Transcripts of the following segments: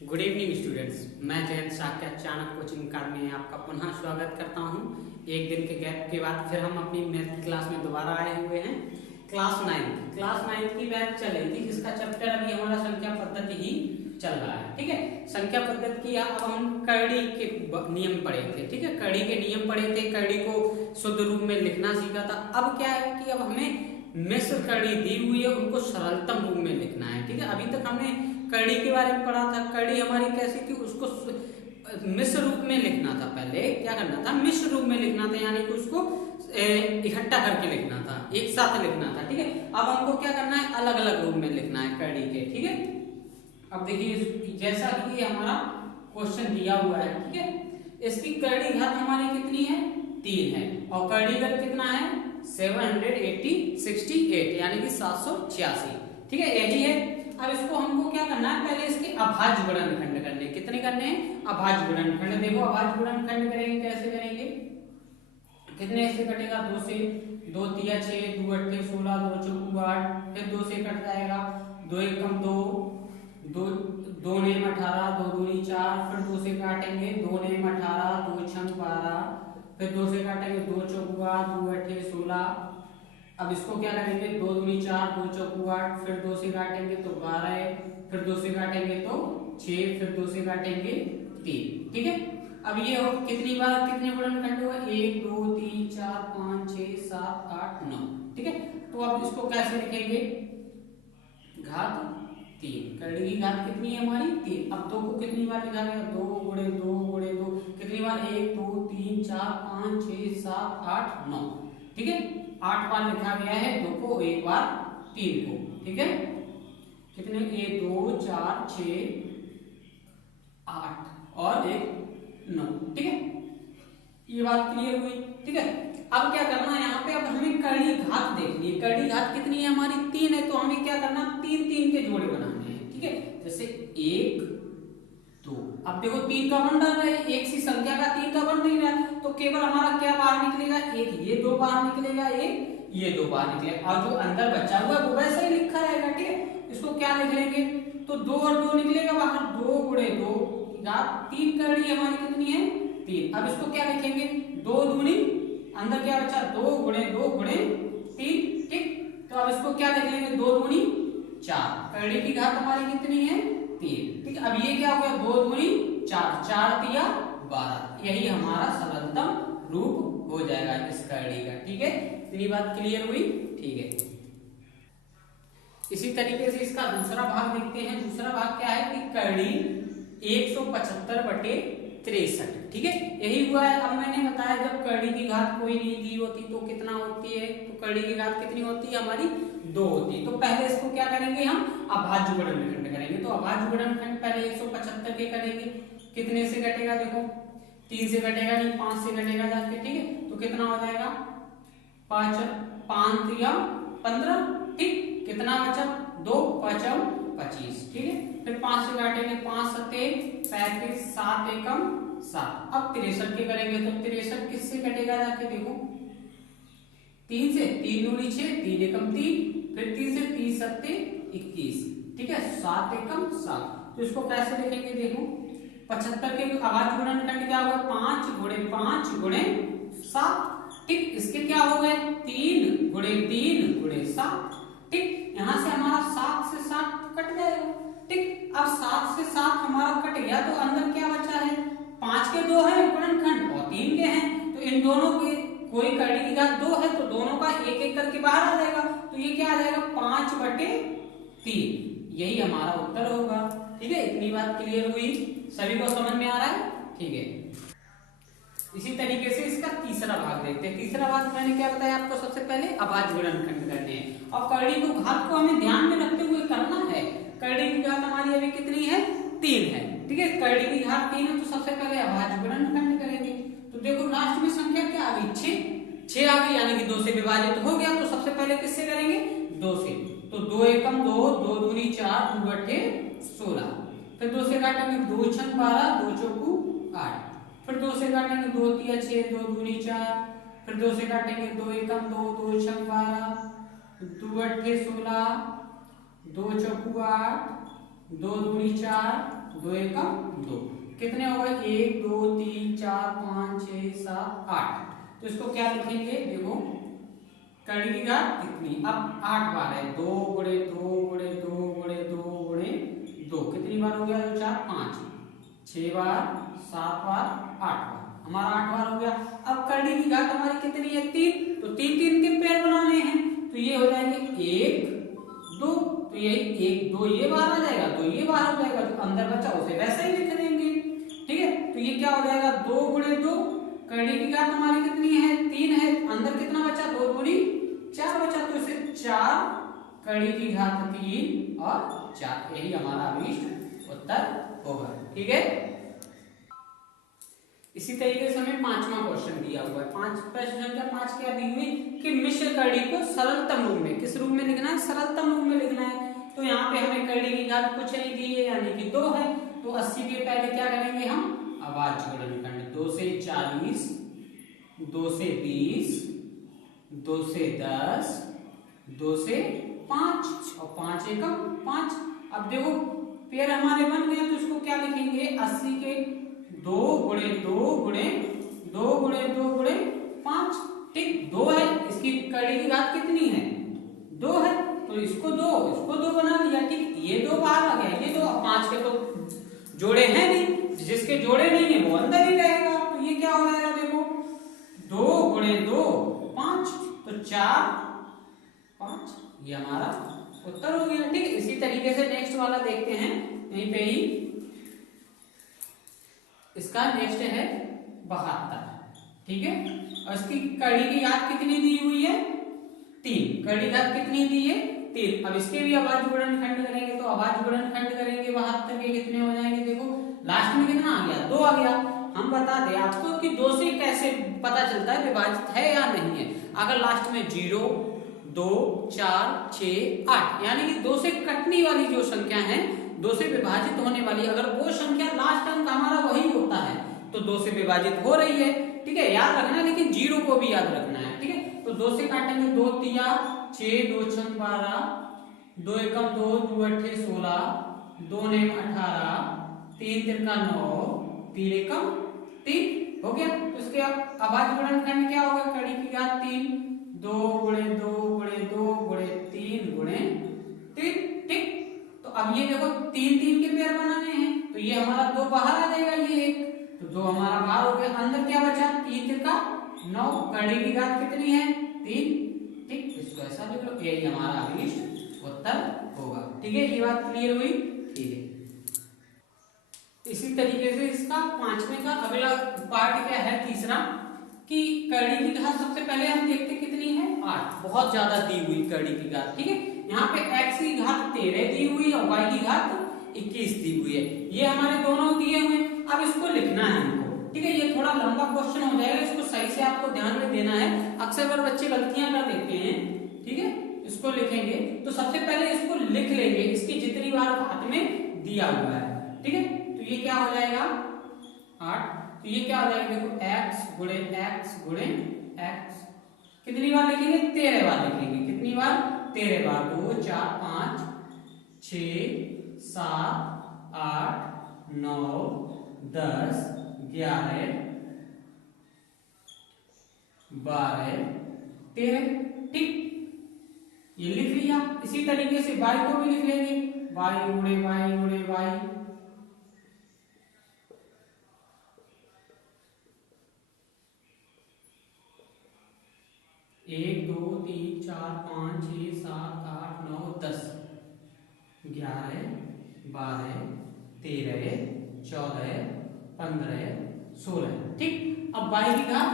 Good evening students, मैं Jayant Sakya Chanakya coaching अकादमी में आपका पुनः स्वागत करता हूं। एक दिन के गैप के बाद फिर हम अपनी मैथ की क्लास में दोबारा आए हुए हैं। क्लास नाइन्थ की बैच चल रही थी, जिसका चैप्टर अभी हमारा संख्या पद्धति ही चल रहा है। ठीक है, संख्या पद्धति की अब हम करड़ी के नियम पढ़े थे। ठीक है, करड़ी के नियम पढ़े थे, करड़ी को शुद्ध रूप में लिखना सीखा था। अब क्या है कि अब हमें मिश्र करड़ी दी हुई है, उनको सरलतम रूप में लिखना है। ठीक है, अभी तक हमने करड़ी के बारे में पढ़ा था। करड़ी हमारी कैसी थी, उसको मिश्र रूप में लिखना था। पहले क्या करना था, मिश्र रूप में लिखना था, यानी कि उसको इकट्ठा करके लिखना था, एक साथ लिखना था। ठीक है, अब हमको क्या करना है, अलग अलग रूप में लिखना है करड़ी के। ठीक है, अब देखिए जैसा कि हमारा क्वेश्चन दिया हुआ है। ठीक है, इसकी करड़ी घात हमारी कितनी है, 3 है, और करड़ी घात कितना है 768, यानी कि 786। ठीक है, यही है। अब इसको हमको क्या करना है, पहले इसके अभाज्य गुणनखंड करने। कितने करने हैं, अभाज्य गुणनखंड। देखो अभाज्य गुणनखंड करेंगे, कैसे करेंगे, कितने से कटेगा, 2 से, 2 तिया 6, 2 अट्ठे 16, 2 चौकू 8, फिर 2 से कट जाएगा, 2 एकम 2, 2 नेम 18, 2 दूनी 4, फिर 2 से काटेंगे, 2 नेम 18, 2 छंग 12, फिर 2 से काटेंगे, 2 चौकू 8, 2 अट्ठे 16। अब इसको क्या करेंगे, 2 दूनी 4, 2 चौकू 8, फिर 2 से काटेंगे तो 12, फिर 2 से काटेंगे तो 6, फिर 2 से काटेंगे 3। ठीक है, अब ये हो कितनी बार कितने गुणनखंड हुआ, 1 2 3 4 5 6 7 8 9। ठीक है, तो अब इसको कैसे लिखेंगे, घात 3। करड़ी की घात कितनी है हमारी, 3। अब 2 को कितनी बार लिखा गया, 2 गुणे 2 गुणे 2, कितनी बार, 1 2 3 4 5 6 7 8 9। ठीक है, 8 बार लिखा गया है 2 को, एक बार 3 को। ठीक है, कितने, 1 2 4 6 8 और 1 9। ठीक है, ये बात क्लियर हुई। ठीक है, अब क्या करना है यहाँ पे, अब हमें करड़ी घात देखनी है। करड़ी घात कितनी है हमारी, 3 है, तो हमें क्या करना, 3 3 के जोड़े बनाने हैं। ठीक है, जैसे 1 2, अब देखो 3 का बन रहा है, एक सी संख्या का 3 का बन नहीं रहा है, तो केवल हमारा क्या बाहर निकलेगा, एक ये 2 बाहर निकलेगा, एक ये 2 बाहर निकलेगा, और जो अंदर बचा हुआ है वो वैसे ही लिखा रहेगा। ठीक है, इसको क्या लिख लेंगे, तो 2 और 2 निकलेगा बाहर, 2 गुणे 2 घात 3। करड़ी हमारी कितनी है, 3। अब इसको क्या लिखेंगे, 2 दूनी, अंदर क्या बचा, 2 गुणे 2 गुणे 3। ठीक, तो अब इसको क्या लिख लेंगे, 2 दूनी 4। करड़ी की घात हमारी कितनी है, 3। ठीक है, अब ये क्या हो गया, 2 दूनी 4, 4 तिया 12। यही हमारा सरलतम रूप हो जाएगा इस करड़ी का। ठीक है, इतनी बात क्लियर हुई। ठीक है, इसी तरीके से इसका दूसरा भाग देखते हैं। दूसरा भाग क्या है कि करड़ी 175/63। ठीक है, यही हुआ है। अब मैंने बताया जब करड़ी की घात कोई नहीं दी होती तो कितना होती है, तो करड़ी की घात कितनी होती है हमारी, 2 होती है। तो पहले इसको क्या करेंगे, हम अभाज्य गुणनखंड करेंगे। तो अभाज्य गुणनखंड पहले 175 के करेंगे, कितने से कटेगा, देखो 3 से कटेगा नहीं, 5 से कटेगा जाके। ठीक है, तो कितना हो जाएगा, 5 5 या 15। ठीक, कितना बचा, 2 5 25। ठीक है, फिर 5 से काटेंगे, 5 सत्ते 35, 7 एकम 7। अब 63 के करेंगे, तो 63 किससे कटेगा जाके, देखो 3 से, 3 दूनी 6, 3 एकम 3, फिर 3 से 3 सत्ते 21। ठीक है, 7 एकम 7। तो इसको कैसे लिखेंगे, देखो 75 के अभाज्य गुणनखंड क्या होगा, 5 गुणे 5 गुणे 7। ठीक, इसके क्या हो गए, 3 गुणे 3 गुणे 7। ठीक, यहां से हमारा 7 से 7 कट जाएगा। ठीक, अब 7 से 7 हमारा कट गया, तो अंदर क्या बचा है, 5 के 2 है गुणनखंड और 3 के हैं, तो इन दोनों के कोई करड़ी की घात 2 है, तो दोनों का एक एक करके बाहर आ जाएगा। तो ये क्या आ जाएगा, 5/3। यही हमारा उत्तर होगा। ठीक है, इतनी बात क्लियर हुई, सभी को समझ में आ रहा है। ठीक है, इसी तरीके से इसका तीसरा भाग देखते हैं। तीसरा भाग मैंने क्या बताया आपको, सबसे पहले अभाज्य गुणनखंड करने हैं, और करड़ी को घात को हमें ध्यान में रखते हुए करना है। करड़ी की घात हमारी अभी कितनी है, 3 है। ठीक है, करड़ी की घात 3 है, तो सबसे पहले अभाज्य गुणनखंड करेंगे। तो देखो लास्ट में संख्या क्या आ गई, 6 आ गई, यानी कि 2 से विभाजित हो गया। तो सबसे पहले किससे करेंगे, 2 से। तो 2 एकम 2, 2 दूनी 4, 2 अट्ठे 16, फिर 2 से काटेंगे, 2 छंग 12, 2 चौकू 8, फिर 2 से काटेंगे, 2 तिया 6, 2 दूनी 4, फिर 2 से काटेंगे, 2 एकम 2, 2 छंग 12, 2 अट्ठे 16, 2 चौकू 8, 2 दूनी 4, 2 एकम 2, कितने हो गए 1 2 3 4 5 6 7 8। तो इसको क्या लिखेंगे, देखो कड़ी की घात कितनी, अब 8 बार है, 2 गुणे 2 गुणे 2 गुणे 2 गुणे 2, कितनी बार हो गया, 2 4 5, 6 बार 7 बार 8 बार, हमारा 8 बार हो गया। अब कड़ी की घात हमारी कितनी है 3, तो 3 3 के पेड़ बनाने हैं, तो ये हो जाएंगे 1 2, तो ये 1 2 ये बार आ जाएगा, 2 ये बार हो जाएगा, तो अंदर बचा उसे वैसा ही लिख देंगे। ठीक है, तो ये क्या हो जाएगा 2 गुणे 2, कड़ी की घात हमारी कितनी है 3 है, अंदर कितना बचा 2 दूनी 4 बचा, तो इसे 4 कड़ी की घात 3 और 4, यही हमारा अभीष्ट उत्तर होगा। ठीक है, इसी तरीके से हमें 5वां क्वेश्चन दिया हुआ है। 5 क्या दी हुई कि मिश्र कड़ी को सरलतम रूप में, किस रूप में लिखना है, सरलतम रूप में लिखना है। तो यहाँ पे हमें कड़ी की घात कुछ नहीं दी है, यानी कि 2 है, तो 80 के पहले क्या करेंगे हम अभाज्य गुणनखंड, 2 से 40, 2 से 20, 2 से 10, 2 से 5 और 5 एकम 5। अब देखो पेड़ हमारे बन गए, तो इसको क्या लिखेंगे 80 के 2 गुणे 2 गुणे 2 गुणे 2 गुणे 5। ठीक, 2 है, इसकी कड़ी की घात कितनी है 2 है, तो इसको 2 बना दिया। ठीक, ये 2 बाहर आ गया, ये 2, 5 के तो जोड़े हैं नहीं, जिसके जोड़े नहीं है वो अंदर ही रहेगा, तो ये क्या हो जाएगा, देखो 2 गुणे 2 5, तो 4 5, ये हमारा उत्तर हो गया। ठीक, इसी तरीके से नेक्स्ट वाला देखते हैं, यहीं पे ही इसका नेक्स्ट है 72। ठीक है, और इसकी कड़ी की घात कितनी दी हुई है 3, कड़ी घात कितनी दी है 3। अब इसके भी अभाज्य गुणनखंड करेंगे, तो अभाज्य गुणनखंड करेंगे 72 के कितने हो जाएंगे, देखो लास्ट में कितना आ गया 2 आ गया। हम बता दें आपको कि 2 से कैसे पता चलता है विभाजित है या नहीं है, अगर लास्ट में 0 2 4 6 8 यानी कि 2 से कटने वाली जो संख्या है, 2 से विभाजित होने वाली, अगर वो संख्या लास्ट अंक हमारा वही होता है तो 2 से विभाजित हो रही है। ठीक है, याद रखना है, लेकिन 0 को भी याद रखना है। ठीक है, तो 2 से काटेंगे, 2 तिया 6, 2 छंग 12, 2 एकम 2, 2 अट्ठे 16, 2 नेम 18, 3 तिरका 9, 3 एकम 3 हो गया। तो इसके अभाज्य गुणनखंड क्या होगा, कड़ी की घात 3, 2 गुणे 2 गुणे 2 गुणे 3 गुणे 3। ठीक, तो अब ये देखो 3 3 के पेयर बनाने हैं, तो ये हमारा 2 बाहर आ जाएगा, ये 1, तो 2 हमारा बाहर हो गया, अंदर क्या बचा 3 तिरका 9, कड़ी की घात कितनी है 3। ठीक, इसको ऐसा लिख लो, यही हमारा अभीष्ट उत्तर होगा। ठीक है, ये बात क्लियर हुई। ठीक है, इसी तरीके से इसका 5वें का अगला पार्ट क्या है, तीसरा, कि कड़ी की घात सबसे पहले हम देखते कितनी है 8, बहुत ज्यादा दी हुई कड़ी की घात। ठीक है, यहाँ पे x की घात 13 दी हुई और y की घात 21 दी हुई है, ये हमारे दोनों दिए हुए। अब इसको लिखना है हमको। ठीक है, ये थोड़ा लंबा क्वेश्चन हो जाएगा, इसको सही से आपको ध्यान में देना है, अक्सर बार बच्चे गलतियां कर देते हैं। ठीक है, इसको लिखेंगे तो सबसे पहले इसको लिख लेंगे, इसकी जितनी बार घात में दिया हुआ है। ठीक है, तो ये क्या हो जाएगा 8, तो ये क्या हो जाएगा, देखो x गुणे x कितनी बार लिखेंगे 13 बार लिखेंगे, कितनी बार 13 बार, 2 4 5 6 7 8 9 10 11 12 13। ठीक, ये लिख लिया। इसी तरीके से y को भी लिख लेंगे, y गुणे y 1 2 3 4 5 6 7 8 9 10 11 12 13 14 15 16। ठीक, अब y की घात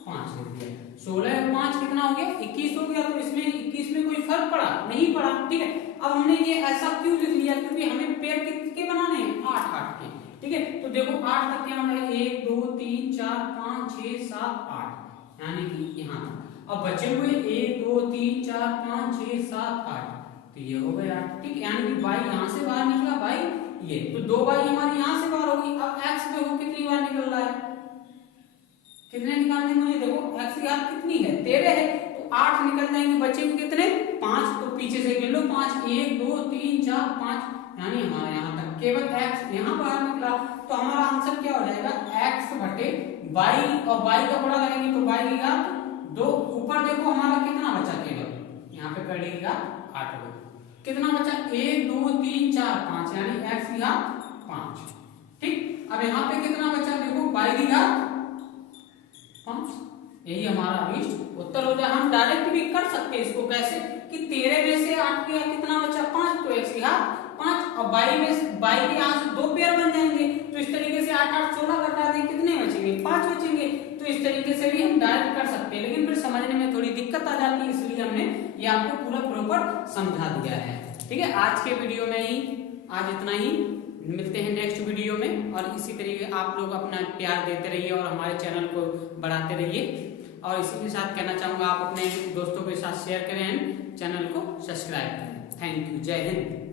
5 लिख दिया, 16 और 5 कितना हो गया 21 हो गया, तो इसमें 21 में कोई फर्क पड़ा नहीं पड़ा। ठीक है, अब हमने ये ऐसा क्यों लिख लिया, क्योंकि हमें पेड़ कितने बनाने हैं 8 8 के। ठीक है, तो देखो 8 तक क्या होना है 1 2 3 4 5 6 7 8, यानी कि यहाँ तक। अब बचे हुए 1 2 3 4 5 6 7 8, तो ये हो गया 8। ठीक, यानी कि y यहाँ से बाहर निकला y ये, तो 2y हमारी यहाँ से बाहर होगी। अब x देखो कितनी बार निकल रहा है, कितने निकालने मुझे, देखो x की घात कितनी है 13 है, तो 8 निकल जाएंगे, बचेंगे कितने 5, तो पीछे से गिन लो 5 1 2 3 4 5, यानी हमारे यहाँ केवल x यहाँ बाहर निकला, तो हमारा आंसर क्या हो जाएगा x बटे y, और y का गुणा करेंगे तो y की घात 2। ऊपर देखो हमारा कितना बचा, केवल यहाँ पे कड़ी की घात 8 हो, कितना बचा 1 2 3 4 5, यानी x की घात 5। ठीक, अब यहाँ पे कितना बचा देखो y की घात 5, यही हमारा अभीष्ट उत्तर हो जाए। हम डायरेक्ट भी कर सकते हैं इसको, कैसे कि 13 में से 8 गया कितना बचा 5, तो x की घात 5, और y में y के यहाँ से 2 पेयर बन जाएंगे, तो इस तरीके से 8 8 16 घटा दें, कितने बचेंगे 5 बचेंगे। तो इस तरीके से भी हम डायरेक्ट कर सकते हैं, लेकिन फिर समझने में थोड़ी दिक्कत आ जाती है, इसलिए हमने ये आपको पूरा प्रॉपर समझा दिया है। ठीक है, आज के वीडियो में ही आज इतना ही, मिलते हैं नेक्स्ट वीडियो में। और इसी तरीके आप लोग अपना प्यार देते रहिए और हमारे चैनल को बढ़ाते रहिए। और इसी के साथ कहना चाहूंगा आप अपने दोस्तों के साथ शेयर करें, चैनल को सब्सक्राइब करें। थैंक यू, जय हिंद।